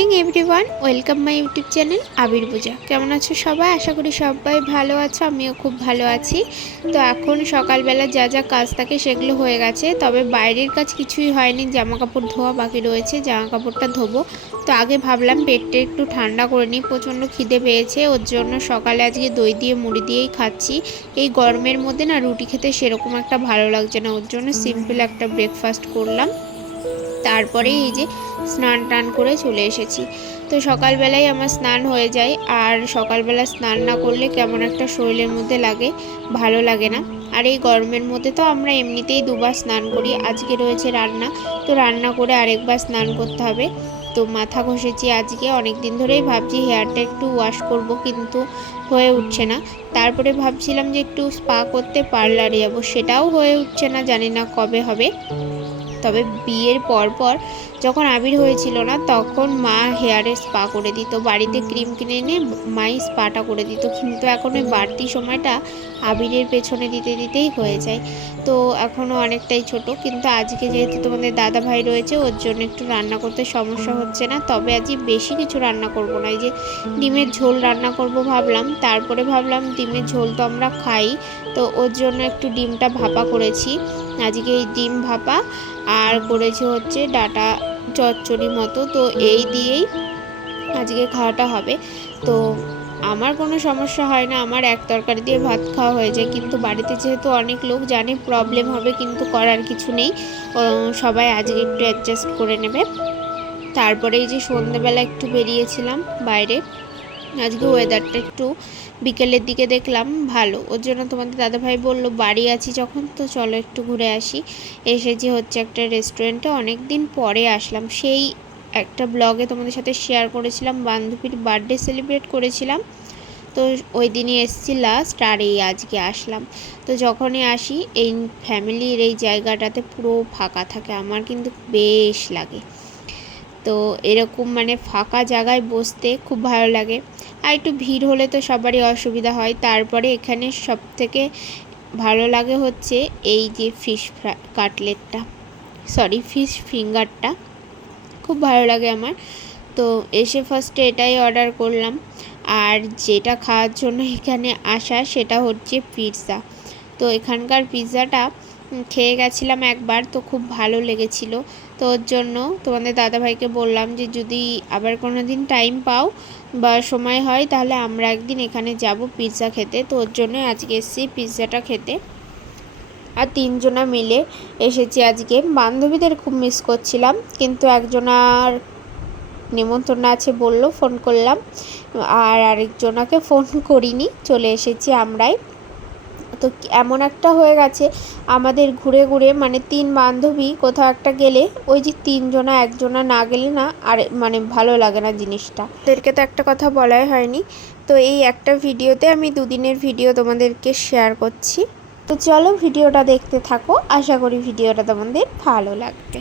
Morning everyone, welcome my YouTube channel Abir Puja. কেমন আছো সবাই? আশা করি সবাই ভালো আছো, আমিও খুব ভালো আছি। তো এখন সকালবেলা যা যা কাজ থাকে সেগুলো হয়ে গেছে, তবে বাইরের কাজ কিছুই হয়নি। জামা কাপড় ধোয়া বাকি রয়েছে, জামা কাপড়টা ধোবো। তো আগে ভাবলাম পেটটা একটু ঠান্ডা করে নিই, প্রচণ্ড খিদে পেয়েছে। ওর জন্য সকালে আজকে দই দিয়ে মুড়ি দিয়েই খাচ্ছি। এই গরমের মধ্যে না রুটি খেতে সেরকম একটা ভালো লাগছে না, ওর জন্য সিম্পল একটা ব্রেকফাস্ট করলাম। তারপরে এই যে স্নান টান করে চলে এসেছি। তো সকালবেলায় আমার স্নান হয়ে যায়, আর সকালবেলা স্নান না করলে কেমন একটা শরীরের মধ্যে লাগে, ভালো লাগে না। আর এই গরমের মধ্যে তো আমরা এমনিতেই দুবার স্নান করি, আজকে রয়েছে রান্না, তো রান্না করে আরেকবার স্নান করতে হবে। তো মাথা ঘষেছি আজকে, অনেক দিন ধরেই ভাবছি হেয়ারটা একটু ওয়াশ করব, কিন্তু হয়ে উঠছে না। তারপরে ভাবছিলাম যে একটু স্পা করতে পার্লারে যাব, সেটাও হয়ে উঠছে না, জানি না কবে হবে। তবে বিয়ের পর যখন আবির হয়েছিল না, তখন মা হেয়ারে স্পা করে দিত, বাড়িতে ক্রিম কিনে এনে মাই স্পাটা করে দিত। কিন্তু এখন ওই বাড়তি সময়টা আবিরের পেছনে দিতে দিতেই হয়ে যায়। তো এখনও অনেকটাই ছোট, কিন্তু আজকে যেহেতু তোমাদের দাদা ভাই রয়েছে, ওর জন্য একটু রান্না করতে সমস্যা হচ্ছে না। তবে আজকে বেশি কিছু রান্না করব না, এই যে ডিমের ঝোল রান্না করব ভাবলাম। তারপরে ভাবলাম ডিমের ঝোল তো আমরা খাই, তো ওর জন্য একটু ডিমটা ভাপা করেছি আজকে, এই ডিম ভাপা। আর করেছি হচ্ছে ডাটা চচ্চড়ি মতো, তো এই দিয়েই আজকে খাওয়াটা হবে। তো আমার কোনো সমস্যা হয় না, আমার এক তরকারি দিয়ে ভাত খাওয়া হয়ে যায়। কিন্তু বাড়িতে যেহেতু অনেক লোক, জানি প্রবলেম হবে, কিন্তু করার কিছু নেই। সবাই আজকে একটু অ্যাডজাস্ট করে নেবে। তারপরে এই যে সন্ধ্যেবেলা একটু বেরিয়েছিলাম বাইরে, আজকে ওয়েদারটা একটু বিকেলের দিকে দেখলাম ভালো, ওর জন্য তোমাদের দাদাভাই বলল বাড়ি আছি যখন, তো চলো একটু ঘুরে আসি। এসেছি হচ্ছে একটা রেস্টুরেন্টে, অনেক দিন পরে আসলাম। সেই একটা ব্লগে তোমাদের সাথে শেয়ার করেছিলাম, বান্ধবীর বার্থডে সেলিব্রেট করেছিলাম, তো ওই দিনই এসেছি লাস্ট, আর এই আজকে আসলাম। তো যখনই আসি এই ফ্যামিলির এই জায়গাটাতে পুরো ফাঁকা থাকে, আমার কিন্তু বেশ লাগে। তো এরকম মানে ফাঁকা জায়গায় বসতে খুব ভালো লাগে। আর একটু ভিড় হলে তো সবারই অসুবিধা হয়। তারপরে এখানে সব থেকে ভালো লাগে হচ্ছে এই যে ফিশ কাটলেটটা, সরি ফিশ ফিঙ্গারটা, খুব ভালো লাগে আমার। তো এসে ফার্স্টে এটাই অর্ডার করলাম। আর যেটা খাওয়ার জন্য এখানে আসা সেটা হচ্ছে পিৎজা। তো এখানকার পিৎজাটা খেয়ে গেছিলাম একবার, তো খুব ভালো লেগেছিল। তো ওর জন্য তোমাদের দাদাভাইকে বললাম যে যদি আবার কোনো দিন টাইম পাও বা সময় হয়, তাহলে আমরা একদিন এখানে যাব পিৎজা খেতে। তো ওর জন্য আজকে এসেছি পিৎজাটা খেতে, আর তিনজনা মিলে এসেছি আজকে। বান্ধবীদের খুব মিস করছিলাম, কিন্তু একজনার নিমন্ত্রণ আছে বলল, ফোন করলাম। আর আরেকজনাকে ফোন করিনি, চলে এসেছি আমরাই। তো এমন একটা হয়ে গেছে আমাদের, ঘুরে ঘুরে মানে তিন বান্ধবী কোথাও একটা গেলে, ওই যে তিনজনা একজনা না গেলে না আর মানে ভালো লাগে না জিনিসটা। ওদেরকে তো একটা কথা বলাই হয়নি, তো এই একটা ভিডিওতে আমি দুদিনের ভিডিও তোমাদেরকে শেয়ার করছি। তো চলো ভিডিওটা দেখতে থাকো, আশা করি ভিডিওটা তোমাদের ভালো লাগবে।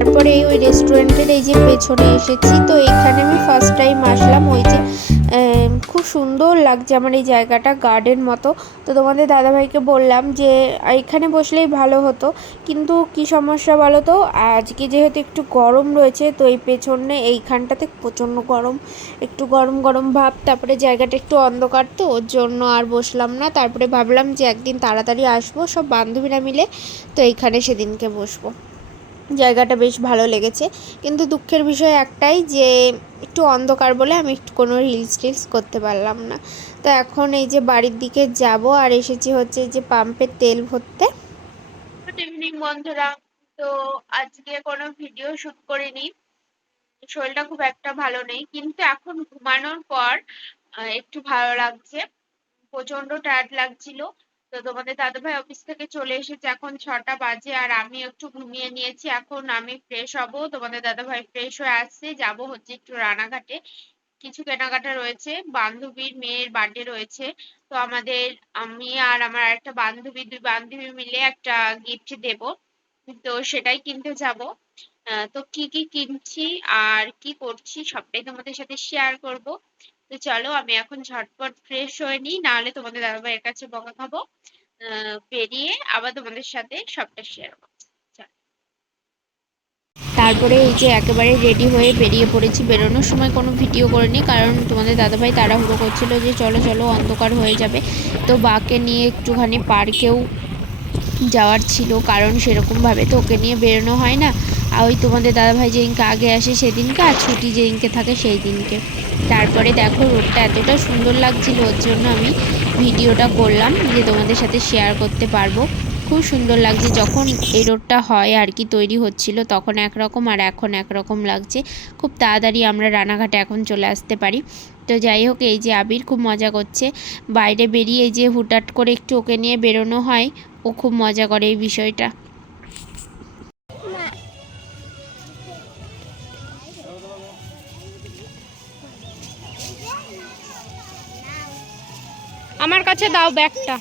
তারপরে ওই রেস্টুরেন্টের এই যে পেছনে এসেছি, তো এখানে আমি ফার্স্ট টাইম আসলাম। ওই যে খুব সুন্দর লাগছে আমার এই জায়গাটা, গার্ডেন মতো। তো তোমাদের দাদাভাইকে বললাম যে এখানে বসলেই ভালো হতো, কিন্তু কি সমস্যা বলো তো, আজকে যেহেতু একটু গরম রয়েছে, তো এই পেছনে এইখানটাতে প্রচণ্ড গরম, একটু গরম গরম ভাব। তারপরে জায়গাটা একটু অন্ধকার, তো ওর জন্য আর বসলাম না। তারপরে ভাবলাম যে একদিন তাড়াতাড়ি আসবো সব বান্ধবীরা মিলে, তো এইখানে সেদিনকে বসবো। জায়গাটা বেশ ভালো লেগেছে, কিন্তু দুঃখের বিষয় একটাই যে একটু অন্ধকার বলে আমি একটু কোনো রিলস টিলস করতে পারলাম না। তো এখন এই যে বাড়ির দিকে যাব, আর এসেছি হচ্ছে যে পাম্পের তেল ভরতে। গুড ইভিনিং বন্ধুরা। তো আজকে কোনো ভিডিও শুট করিনি, শরীরটা খুব একটা ভালো নেই, কিন্তু এখন ঘুমানোর পর একটু ভালো লাগছে, প্রচন্ড টায়ার্ড লাগছিল। তো তোমাদের দাদাভাই অফিস থেকে চলে এসেছে, এখন 6টা বাজে, আর আমি একটু ঘুমিয়ে নিয়েছি। এখন আমি ফ্রেশ হব, তোমাদের দাদাভাই ফ্রেশ হয়ে আসছে, যাব হচ্ছে একটু রানাঘাটে, কিছু কেনাকাটা রয়েছে, বান্ধবীর মেয়ের বার্থডে রয়েছে। তো আমি আর আমার একটা বান্ধবী, দুই বান্ধবী মিলে একটা গিফট দেব, তো সেটাই কিনতে যাব। তো কি কি কিনছি আর কি করছি সবটাই তোমাদের সাথে শেয়ার করব। তো চলো আমি এখন ঝটপট ফ্রেশ হয়ে নিই, নাহলে তোমাদের দাদাভাইয়ের কাছে বকা খাবো। বেরিয়ে আবার তোমাদের সাথে সবটা শেয়ার করবো। তারপরে এই যে একেবারে রেডি হয়ে বেরিয়ে পড়েছি। বেরোনোর সময় কোনো ভিডিও করিনি, কারণ তোমাদের দাদাভাই তাড়াহুড়ো করছিল যে চলো চলো অন্ধকার হয়ে যাবে। তো বাকে নিয়ে একটুখানি পার্কেও যাওয়ার ছিল, কারণ সেরকমভাবে তো ওকে নিয়ে বেরোনো হয় না। আর ওই তোমাদের দাদাভাই যেদিনকে আগে আসে সেদিনকে, আর ছুটি যেদিনকে থাকে সেই দিনকে। তারপরে দেখো রোডটা এতটা সুন্দর লাগছিল, ওর জন্য আমি ভিডিওটা করলাম যে তোমাদের সাথে শেয়ার করতে পারবো। খুব সুন্দর লাগছে যখন এই রোডটা হয় আর কি, তৈরি হচ্ছিল তখন একরকম আর এখন একরকম লাগছে। খুব তাড়াতাড়ি আমরা রানাঘাটে এখন চলে আসতে পারি। তো যাই হোক, এই যে আবির খুব মজা করছে বাইরে বেরিয়ে, যে হুটহাট করে একটু ওকে নিয়ে বেরোনো হয়, ও খুব মজা করে এই বিষয়টা। আমার কাছে দাও ব্যাগটা।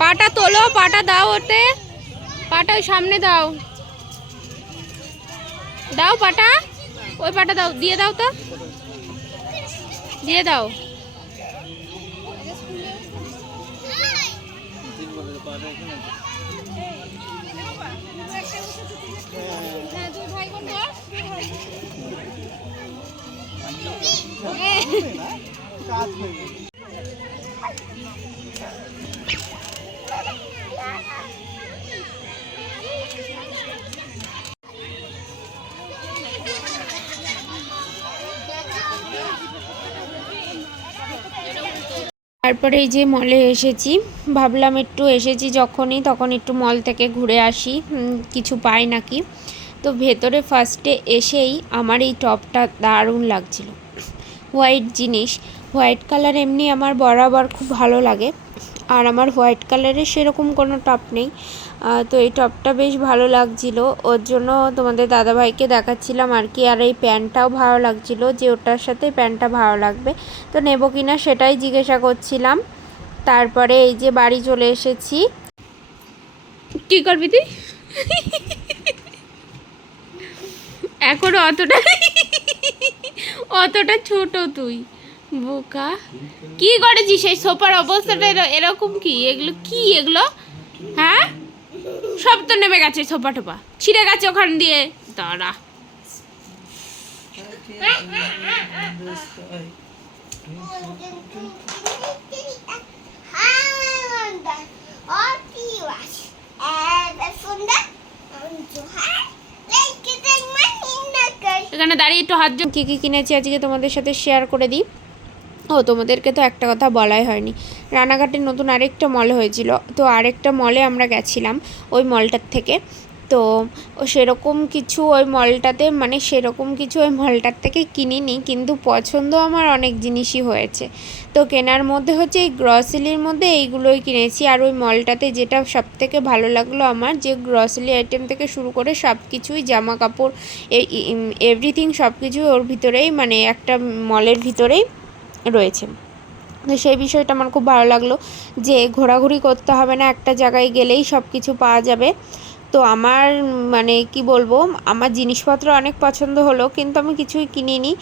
পাটা তোলো, পাটা দাও ওতে, পাটা ওই সামনে দাও, দাও পাটা, ওই পাটা দাও, দিয়ে দাও তো, দিয়ে দাও। তারপরে এই যে মলে এসেছি, ভাবলাম একটু এসেছি যখনই তখন একটু মল থেকে ঘুরে আসি, কিছু পাই নাকি। তো ভেতরে ফার্স্টে এসেই আমার এই টপটা দারুণ লাগছিল, হোয়াইট জিনিস, হোয়াইট কালার এমনি আমার বরাবর খুব ভালো লাগে, আর আমার হোয়াইট কালারের সেরকম কোনো টপ নেই। তো এই টপটা বেশ ভালো লাগছিল, ওর জন্য তোমাদের দাদাভাইকে দেখাচ্ছিলাম আর কি। আর এই প্যান্টটাও ভালো লাগছিল, যে ওটার সাথে প্যান্টটা ভালো লাগবে, তো নেবো কিনা সেটাই জিজ্ঞাসা করছিলাম। তারপরে এই যে বাড়ি চলে এসেছি। কি করবি তুই এখনো? অতটা ছোট তুই, বোকা। কি করেছিস? সেই সোফার অবস্থাটা এরকম? কি এগুলো, কি এগুলো? হ্যাঁ, সব তো নেমে গেছে, সোফা টোপা ছিঁড়ে গেছে ওখান দিয়ে। দাঁড়া, এখানে দাঁড়িয়ে একটু হাত কী কী কিনেছি আজকে তোমাদের সাথে শেয়ার করে দিই। ও তোমাদেরকে তো একটা কথা বলাই হয়নি, রানাঘাটে নতুন আরেকটা মল হয়েছিল, তো আরেকটা মলে আমরা গেছিলাম ওই মলটার থেকে। তো সেরকম কিছু ওই মলটাতে, মানে সেরকম কিছু ওই মলটার থেকে কিনিনি, কিন্তু পছন্দ আমার অনেক জিনিসই হয়েছে। তো কেনার মধ্যে হচ্ছে এই গ্রসারির মধ্যে এইগুলোই কিনেছি। আর ওই মলটাতে যেটা সবথেকে ভালো লাগলো আমার, যে গ্রসারি আইটেম থেকে শুরু করে সব কিছুই, জামা কাপড়, এভরিথিং সব কিছুই ওর ভিতরেই, মানে একটা মলের ভিতরেই রয়েছে। তো সেই বিষয়টা আমার খুব ভালো লাগলো, যে ঘোরাঘুরি করতে হবে না, একটা জায়গায় গেলেই সব কিছু পাওয়া যাবে। তো আমার মানে কি বলবো, আমার জিনিসপত্র অনেক পছন্দ হলো, কিন্তু আমি কিছুই কিনিনি।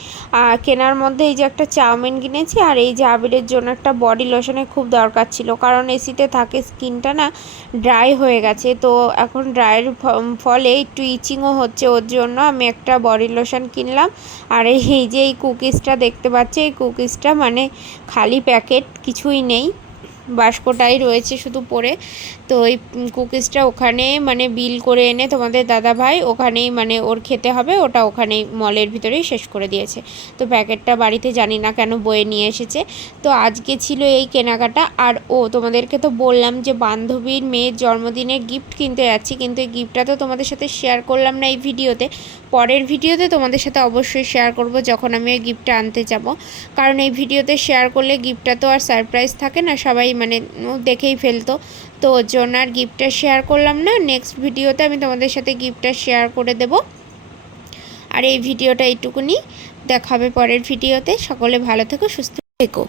কেনার মধ্যে এই যে একটা চাউমিন কিনেছি, আর এই যে আবিরের জন্য একটা বডি লোশনের খুব দরকার ছিল, কারণ এসিতে থাকে স্কিনটা না ড্রাই হয়ে গেছে। তো এখন ড্রাইয়ের ফলে একটু ইচিংও হচ্ছে, ওর জন্য আমি একটা বডি লোশন কিনলাম। আর এই যে এই কুকিজটা দেখতে পাচ্ছি, এই কুকিজটা মানে খালি প্যাকেট, কিছুই নেই, বাস্কটাই রয়েছে শুধু পড়ে। তো ওই কুকিজটা ওখানে মানে বিল করে এনে তোমাদের দাদা ভাই ওখানেই মানে ওর খেতে হবে, ওটা ওখানেই মলের ভিতরেই শেষ করে দিয়েছে। তো প্যাকেটটা বাড়িতে জানি না কেন বয়ে নিয়ে এসেছে। তো আজকে ছিল এই কেনাকাটা। আর তোমাদেরকে তো বললাম যে বান্ধবীর মেয়ের জন্মদিনে গিফট কিনতে যাচ্ছি, কিন্তু এই গিফটটা তো তোমাদের সাথে শেয়ার করলাম না এই ভিডিওতে। পরের ভিডিওতে তোমাদের সাথে অবশ্যই শেয়ার করব যখন আমি ওই গিফটটা আনতে যাব, কারণ এই ভিডিওতে শেয়ার করলে গিফটটা তো আর সারপ্রাইজ থাকে না, সবাই মানে দেখেই ফেলতো। তো ওর জন্য আর গিফটটা শেয়ার করলাম না, নেক্সট ভিডিওতে আমি তোমাদের সাথে গিফটটা শেয়ার করে দেব। আর এই ভিডিওটা এইটুকুনি, দেখা হবে পরের ভিডিওতে। সকলে ভালো থেকো, সুস্থ থেকো।